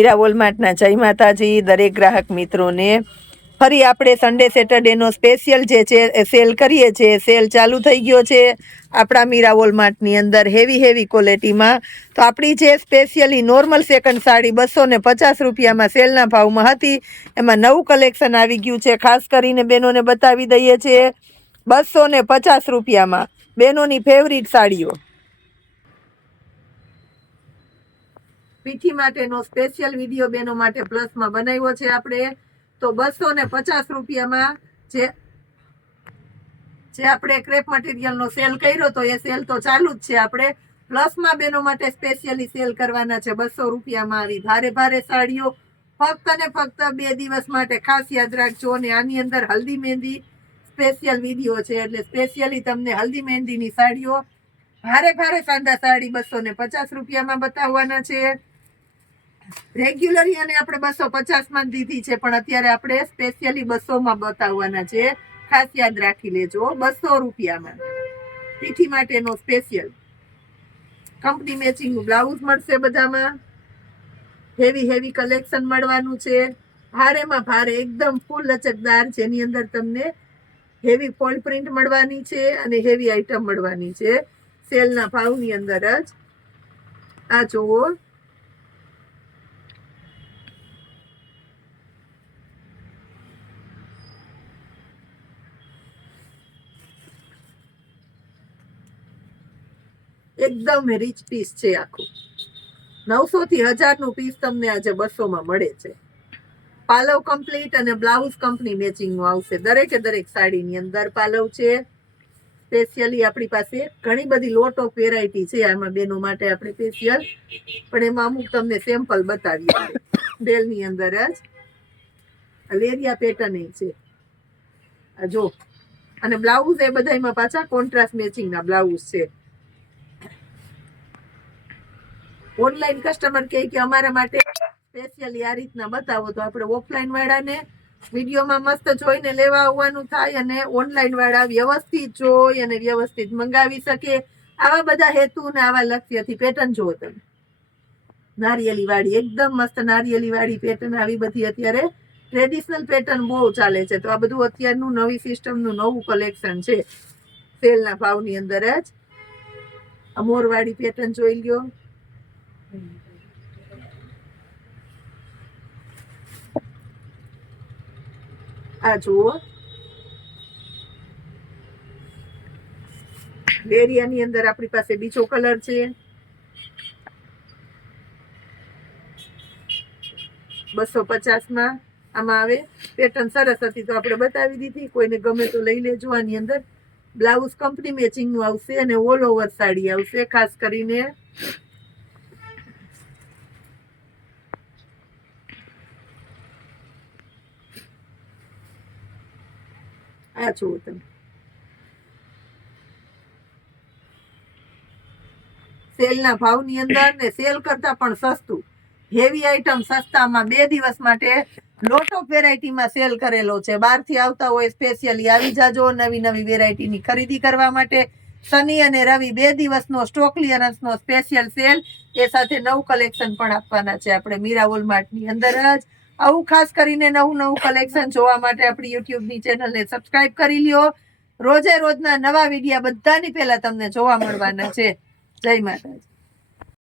હીરા વોલમાર્ટના જય માતાજી, દરેક ગ્રાહક મિત્રોને. ફરી આપણે સન્ડે સેટરડેનો સ્પેશિયલ જે છે એ સેલ કરીએ છીએ સેલ ચાલુ થઈ ગયો છે આપણા મીરા વોલમાર્ટની અંદર હેવી હેવી ક્વોલિટીમાં તો આપણી જે સ્પેશિયલી નોર્મલ સેકન્ડ સાડી બસો ને પચાસ રૂપિયામાં સેલના ભાવમાં હતી. એમાં નવું કલેક્શન આવી ગયું છે, ખાસ કરીને બહેનોને બતાવી દઈએ છીએ. બસો ને પચાસ રૂપિયામાં બહેનોની ફેવરિટ સાડીઓ. પીઠી માટેનો સ્પેશિયલ વીડિયો બેનો માટે પ્લસમાં બનાવ્યો છે આપણે. તો બસો ને પચાસ રૂપિયામાં જે જે આપણે ક્રેપ મટીરિયલનો સેલ કર્યો તો એ સેલ તો ચાલુ જ છે આપણે. પ્લસમાં બેનો માટે સ્પેશિયલી સેલ કરવાના છે બસો રૂપિયામાં આવી ભારે ભારે સાડીઓ. ફક્ત ને ફક્ત બે દિવસ માટે ખાસ યાદ રાખજો અને આની અંદર હલ્દી મહેંદી સ્પેશિયલ વીડિયો છે એટલે સ્પેશિયલી તમને હલ્દી મહેંદીની સાડીઓ. ભારે ભારે સાંધા સાડી બસો ને પચાસ રૂપિયામાં બતાવવાના છે. રેગ્યુલરી અને આપણે બસો પચાસમાં દીધી છે, પણ અત્યારે આપણે સ્પેશિયલી બસોમાં બતાવવાના છે. ખાસ યાદ રાખી લેજો, બસો રૂપિયામાં. પીઠી માટેનો સ્પેશિયલ કંપની મેચિંગનું બ્લાઉઝ મળશે બધામાં. હેવી હેવી કલેક્શન મળવાનું છે. ભારેમાં ભારે, એકદમ ફૂલ લચકદાર જેની અંદર તમને હેવી ફોલ પ્રિન્ટ મળવાની છે અને હેવી આઈટમ મળવાની છે. સેલના ભાવની અંદર જ. આ જોવો એકદમ રીચ પીસ છે આખું. નવસો થી હજારનું પીસ તમને આજે બસો માં મળે છે. પાલવ કમ્પ્લીટ અને બ્લાઉઝ કંપની મેચિંગનું આવશે. દરેકે દરેક સાડીની અંદર પાલવ છે. સ્પેશિયલી આપણી પાસે ઘણી બધી લોટ ઓફ વેરાયટી છે. આમાં બેનો માટે આપણે સ્પેશિયલ પણ એમાં અમુક તમને સેમ્પલ બતાવીએ. ડેલની અંદર જ. લેરિયા પેટર્ન છે. આ જો. અને બ્લાઉઝ એ બધામાં પાછા કોન્ટ્રાસ્ટ મેચિંગ ના બ્લાઉઝ છે. ઓનલાઈન કસ્ટમર કહે કે અમારા માટે સ્પેશિયલી આ રીતના બતાવો. તો આપણે ઓફલાઈન વાળાને વિડીયોમાં મસ્ત જોઈને લેવા આવવાનું થાય અને ઓનલાઈન વાળા વ્યવસ્થિત જોઈ અને વ્યવસ્થિત મંગાવી શકે. આવા બધા હેતુ ને આવા લક્ષ્યથી પેટર્ન જુઓ તમે. નારિયેલી વાળી, એકદમ મસ્ત નારિયેલી વાળી પેટર્ન આવી બધી અત્યારે ટ્રેડિશનલ પેટર્ન બહુ ચાલે છે. તો આ બધું અત્યારનું નવી સિસ્ટમનું નવું કલેક્શન છે. સેલના ભાવની અંદર જ. મોરવાળી પેટર્ન જોઈ લ્યો. આ જુઓ. લેરિયાની અંદર આપણી પાસે બીજો કલર છે. બસો પચાસમાં આમાં આવે. પેટર્ન સરસ હતી તો આપણે બતાવી દીધી. કોઈને ગમે તો લઈ લેજો આની અંદર. બ્લાઉઝ કંપની મેચિંગનું આવશે અને ઓલ ઓવર સાડી આવશે, ખાસ કરીને આ જુઓ તમે. સેલના ભાવની અંદર ને સેલ કરતા પણ સસ્તું. હેવી આઈટમ સસ્તામાં બે દિવસ માટે લોટ ઓફ વેરાયટીમાં સેલ કરેલો છે. બહારથી આવતા હોય સ્પેશિયલી આવી જાજો નવી નવી વેરાયટીની ખરીદી કરવા માટે. શનિ અને રવિ બે દિવસનો સ્ટોક ક્લિયરન્સનો સ્પેશિયલ સેલ એ સાથે નવું કલેક્શન પણ આપવાના છે. આપણે મીરા વોલમાર્ટની અંદર જ આવું ખાસ કરીને નવું નવું કલેક્શન જોવા માટે આપણી યુટ્યુબની ચેનલને સબસ્ક્રાઇબ કરી લ્યો. રોજે રોજના નવા વિડીયા બધાની પહેલા તમને જોવા મળવાના છે. જય માતાજી.